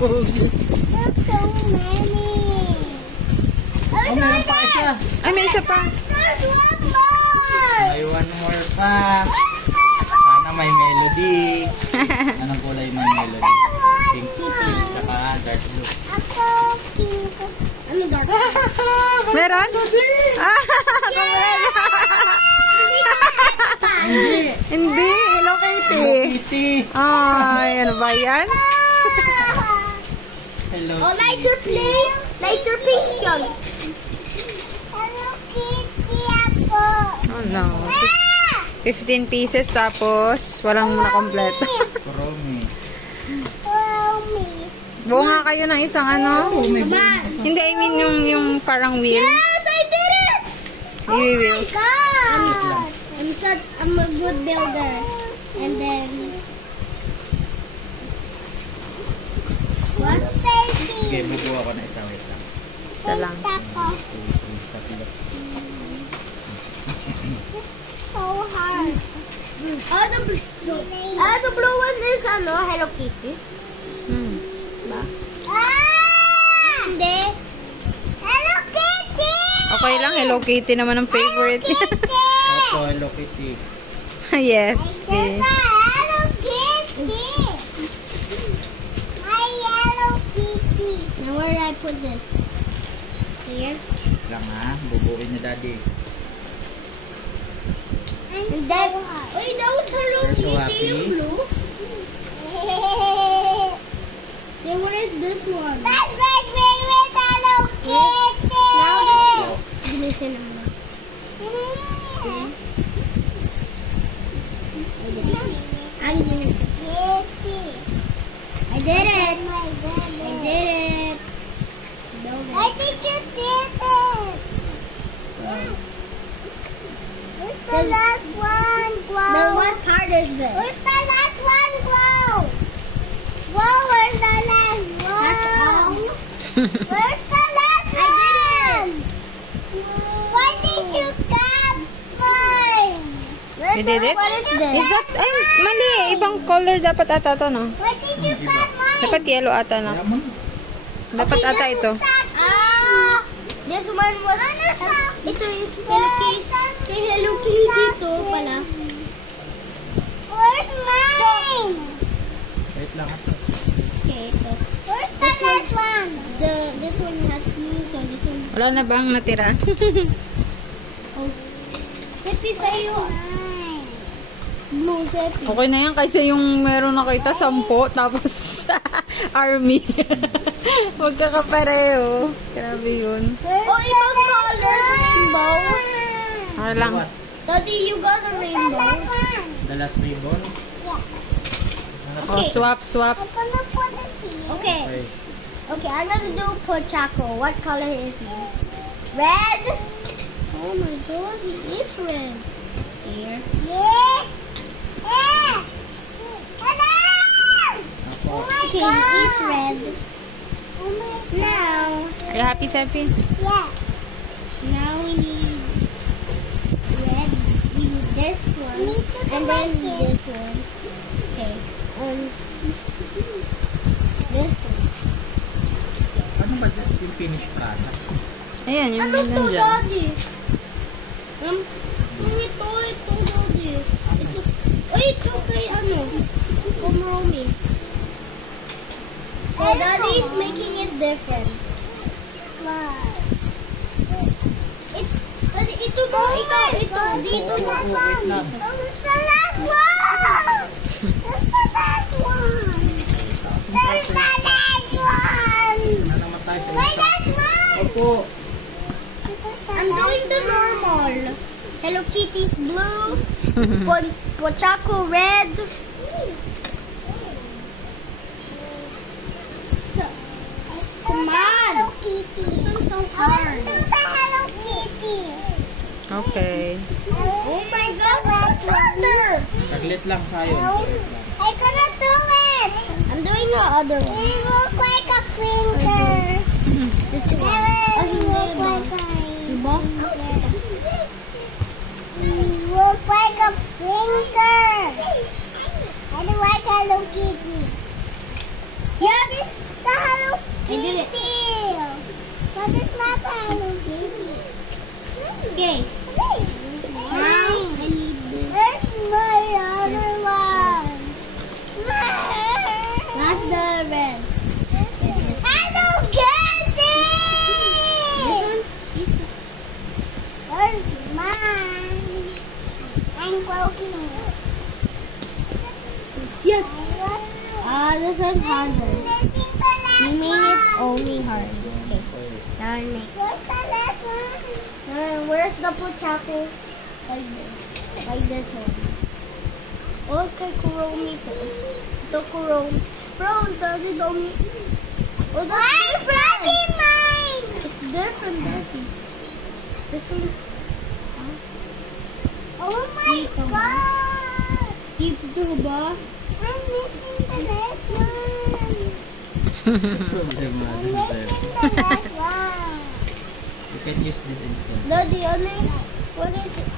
There's so many. Oh, meron pa isa. Ay, may isa pa. There's one more. May one more pa. Sana may melody. Anong kulay man melody? Pink, pink, saka dark blue. Ako pink. Ano dark? Meron? Ah, hindi, Hello Kitty. Kitty. Ay, ano ba yan? Hello. Oh, lighter pink. Lighter pink yun. Hello Kitty ako. Oh no. 15 pieces tapos walang nakompleto. Kuromi. Buo nga kayo ng isang ano? Mama. Hindi, I mean yung parang wheel. Yes, I did it! Baby wheels. God! I'm a good builder. And then... What's baby? Okay, bubuo ako na isa. Wait lang. Isa lang. Tako. Tatlo. So hard. The blue one is ano, Hello Kitty. Hmm. Hindi. Hello Kitty! Okay lang, Hello Kitty naman ang favorite. Opo, Hello Kitty. Yes. There's a Hello Kitty. My Hello Kitty. Now where did I put this? Here. Lang ha, bubuin ni Daddy. And then, wait, that was Hello You're so Kitty happy. in blue. Then where is this one? That's my favorite Hello Kitty. Now this one. I'm gonna Kitty. I did it. I did it. I think you did it. Where's the last one? Glow. Then what part is this? Where's the last one? Glow. Glow, where's the last one? That's all. Where's the last one? I did it. Why did you cut mine? You did it? What is this? Is that, ay, mali. Ibang color dapat ata to, no? Why did you cut mine? Dapat yellow ata, no? Kaya mo. Dapat ata ito. This one was... Ito is Hello Kitty. Kay Hello Kitty to pala. Where's mine? Wait lang. Okay, ito. Where's the last one? This one has blue, so this one... Wala na bang natira? Oh. Sepi sa'yo. Blue, Sepi. Okay na yan kasi yung meron na kita 10 tapos army. Magkakapareho. Grabe yun. Oh, ibang colors, rainbow. Okay lang. What? Daddy, you got a rainbow. The last ribbon? Oh, swap. Okay. Okay. Okay, I'm gonna do Pochaco. What color is he? Red? Oh my god, he is red. Here. Yeah. Yeah. Hello! Ako. Okay, he is red. Now, Are you happy, Sepi? yeah. Now we need red. We need this one. And then this one. Okay. This one. Ano ba yung finish product? Ayan, yung Ano to, nandyan. Daddy? Ito, Daddy. Ito. Ay, ito kay ano? Kumromi. So, Daddy is making it different. Daddy, ito mo, ikaw, ito, dito na. Wait lang. It's the last one! It's the last one! There's the last one! Ano naman tayo sa Wait, isa? last one! Opo. I'm doing the normal. Hello Kitty's blue. Pochaco red. So, come on. Hello Kitty. This one's so hard. Do the Hello Kitty. Okay. Oh my God, what's harder? Saglit lang sayo. I cannot do it. I'm doing the other one. It looks like a finger. This one. It looks like a... Diba? It looks like a finger. I do like Hello Kitty. Yes, the did it. That is my Hello Kitty. Okay. Now I need this. Where's my other one? That's the red. Hello Kitty! This one? Where's mine? I'm broken. Yes. This one's harder. You made it only hard. Okay. Now I make. Where's the last one? Where's the potato? Like this. Like this one. Okay, Kuromi. The Kuromi. Bro, that is only. Oh, that's different. Mine. It's different, Daddy. This one's. Oh my God! Dito ba? I'm missing the next one. Problema I'm din sa'yo. missing the next one. You can use this instead. Daddy, what is it?